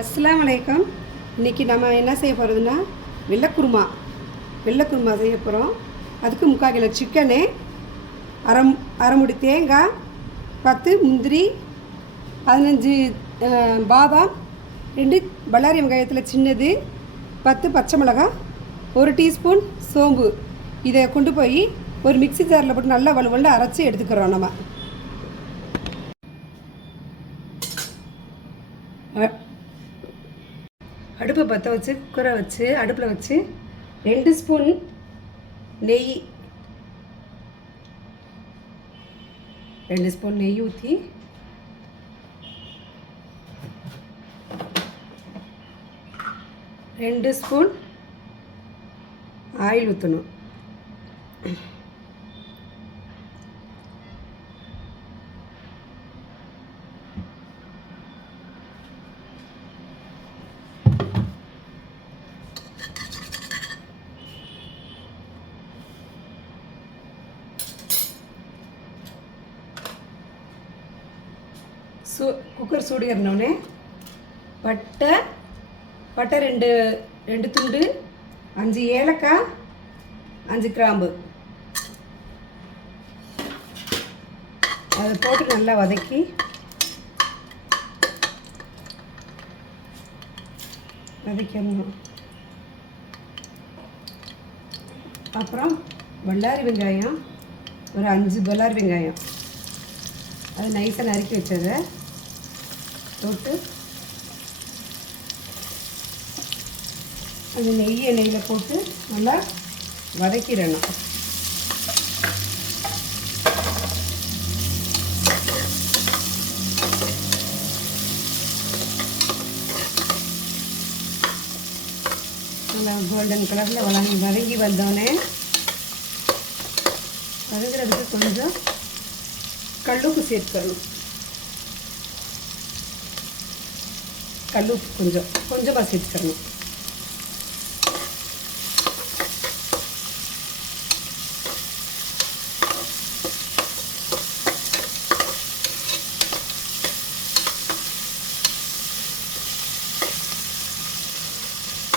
அஸ்ஸலாமு அலைக்கும். இன்றைக்கி நம்ம என்ன செய்ய போகிறதுன்னா வெள்ளைக்குருமா செய்ய போகிறோம். அதுக்கு 3/4 கிலோ சிக்கனு, அரை முடி தேங்காய், 10 முந்திரி, 15 பாதாம், 2 பல்லாரி வெங்காயத்தில் சின்னது, 10 பச்சை மிளகாய், 1 டீஸ்பூன் சோம்பு. இதை கொண்டு போய் ஒரு மிக்ஸி ஜாரில் போட்டு நல்லா வலுவலுன்னு அரைச்சி எடுத்துக்கிறோம். நம்ம அடுப்பை பற்ற வச்சு குக்கரை வச்சு அடுப்பில் வச்சு 2 ஸ்பூன் நெய் 2 ஸ்பூன் நெய் ஊற்றி ரெண்டு ஸ்பூன் ஆயில் ஊற்றணும். குக்கர் சூடு ஏறினோடனே பட்டை ரெண்டு துண்டு, 5 ஏலக்காய், 5 கிராம்பு அதை போட்டு நல்லா வதக்கிடணும். அப்புறம் பல்லாரி வெங்காயம், ஒரு 5 பல்லாரி வெங்காயம் அதை நைஸாக நறுக்கி வச்சதை போட்டு அந்த எண்ணெயில் போட்டு நல்லா வதக்கிடணும். நல்லா கோல்டன் கலரில் வதங்கி வந்தோடனே வதங்குறதுக்கு கொஞ்சம் கல்லுப்பு சேர்க்கணும். கல்லுப்பு கொஞ்சமாக சேர்த்துக்கணும்.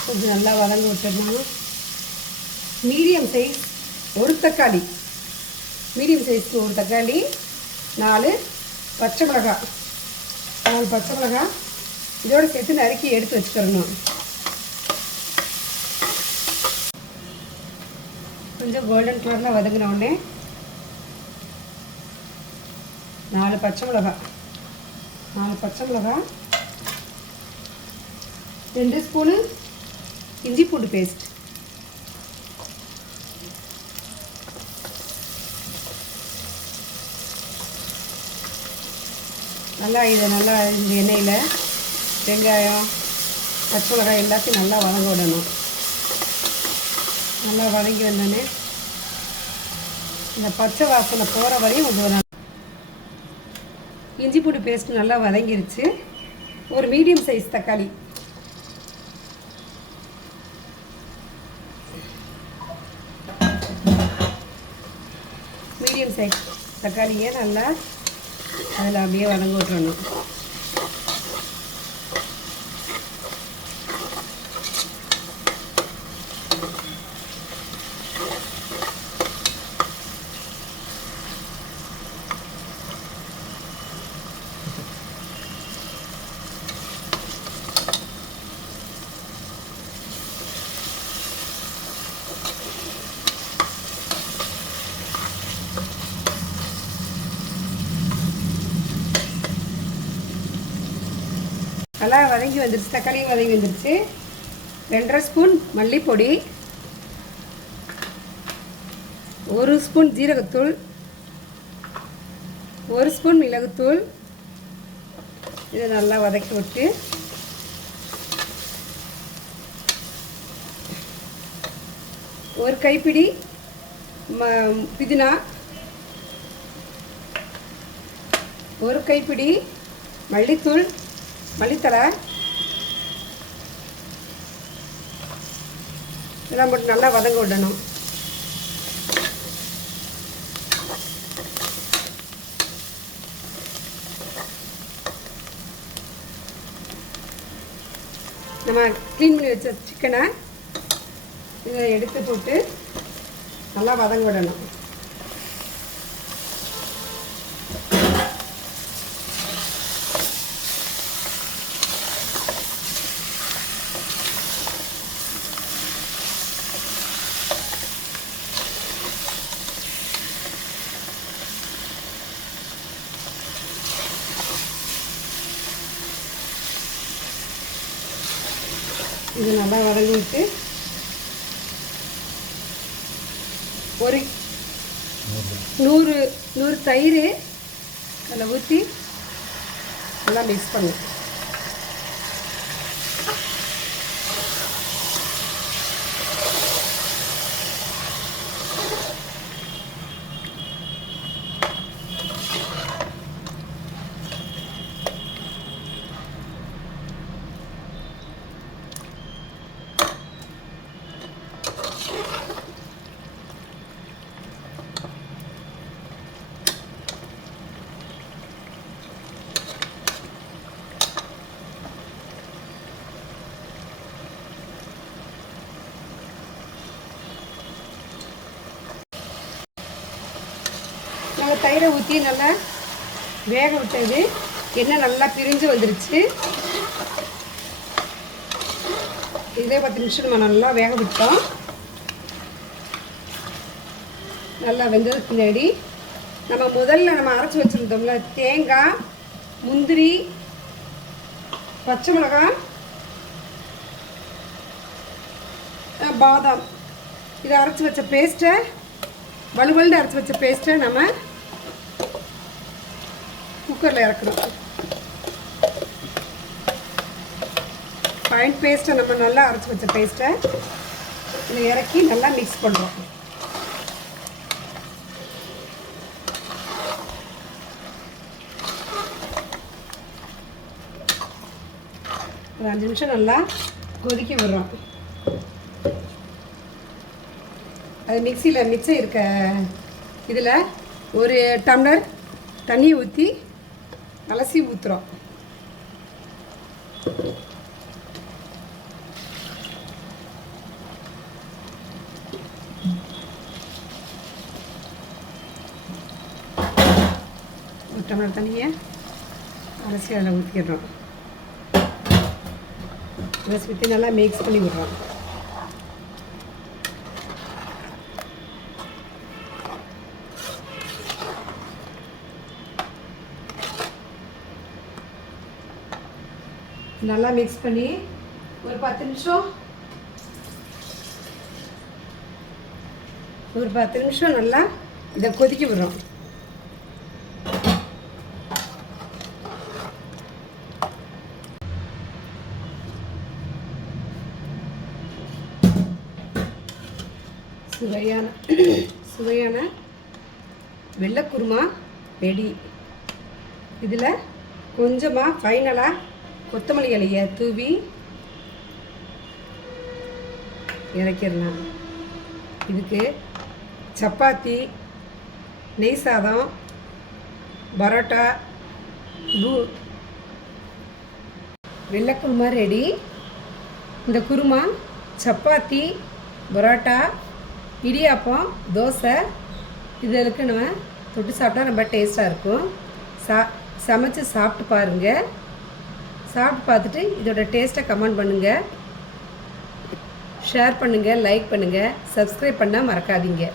கொஞ்சம் நல்லா வதங்க விட்டுருந்தாங்க. மீடியம் சைஸ் ஒரு தக்காளி, 4 பச்சை மிளகாய் இதோடு சேர்த்து நறுக்கி எடுத்து வச்சுக்கிறணும். கொஞ்சம் கோல்டன் கலரில் வதங்கினோடனே 4 பச்சை மிளகாய், 2 ஸ்பூனு இஞ்சி பூண்டு பேஸ்ட், இதை நல்லா இந்த எண்ணெயில் வெங்காயம் பச்சை மிளகாய் எல்லாத்தையும் நல்லா வதங்க விடணும். நல்லா வதங்கி வந்தோடனே இந்த பச்சை வாசனை போகிற வரையும் விடணும். இஞ்சி பூண்டு பேஸ்ட் நல்லா வதங்கிருச்சு. ஒரு மீடியம் சைஸ் தக்காளி, தக்காளியை நல்லா அதில் அப்படியே வதங்க விட்டுறணும். நல்லா வதங்கி வந்துருச்சு, தக்காளியும் வதங்கி வந்துருச்சு. 2.5 ஸ்பூன் மல்லிப்பொடி, 1 ஸ்பூன் ஜீரகத்தூள், 1 ஸ்பூன் மிளகுத்தூள் இதை நல்லா வதக்கி விட்டு ஒரு கைப்பிடி புதினா, 1 கைப்பிடி மல்லித்தழை இதெல்லாம் போட்டு நல்லா வதங்க விடணும். நம்ம க்ளீன் பண்ணி வச்ச சிக்கனை இதை எடுத்து போட்டு நல்லா வதங்க விடணும். இது நல்லா வதங்கி விட்டு ஒரு 100 தயிர் அதில் ஊற்றி நல்லா மிக்ஸ் பண்ணும். நல்லா தயிரை ஊற்றி நல்லா வேக விட்டது, எண்ணெய் நல்லா பிரிஞ்சு வந்துருச்சு. இதே 10 நிமிஷம் நம்ம நல்லா வேக விட்டோம். நல்லா வெந்ததுக்கு பின்னாடி நம்ம முதல்ல அரைச்சி வச்சுருந்தோம்ல தேங்காய், முந்திரி, பச்சை மிளகாய், பாதாம் இதை அரைச்சி வச்ச பேஸ்ட்டை, வலுவல்னு அரைச்சி வச்ச பேஸ்ட்டை நம்ம குக்கரில் இறக்கணும். ஃபைன் பேஸ்ட்டை நம்ம நல்லா அரைச்சி வச்ச பேஸ்ட்டை இதில் இறக்கி நல்லா மிக்ஸ் பண்ணுறோம். ஒரு 5 நிமிஷம் நல்லா கொதிக்க விடுறோம். அது மிக்சியில் மிச்சம் இருக்க இதில் ஒரு டம்ளர் தண்ணி ஊற்றி அலசி ஊற்றுறோம். ஒரு டம்ளர் தண்ணியை அலசி அதில் ஊற்றிடுறோம். அலசி ஊற்றி நல்லா மிக்ஸ் பண்ணி விடுறோம். நல்லா மிக்ஸ் பண்ணி ஒரு 10 நிமிஷம் நல்லா இதை கொதிக்க விடுறோம். சுவையான வெள்ளைக்குருமா ரெடி. இதில் கொஞ்சமாக ஃபைனலாக கொத்தமல்லி இலையை தூவி இறக்கிடலாம். இதுக்கு சப்பாத்தி, நெய் சாதம், பரோட்டா, வெள்ளைக்குருமா ரெடி. இந்த குருமா சப்பாத்தி, பரோட்டா, இடியாப்பம், தோசை இதற்கு நம்ம தொட்டு சாப்பிட்டா ரொம்ப டேஸ்ட்டாக இருக்கும். சமைச்சு சாப்பிட்டு பாருங்கள். சாப்பிட்டு பார்த்துட்டு இதோட டேஸ்ட்டை கமெண்ட் பண்ணுங்கள், ஷேர் பண்ணுங்கள், லைக் பண்ணுங்கள், சப்ஸ்கிரைப் பண்ணால் மறக்காதீங்க.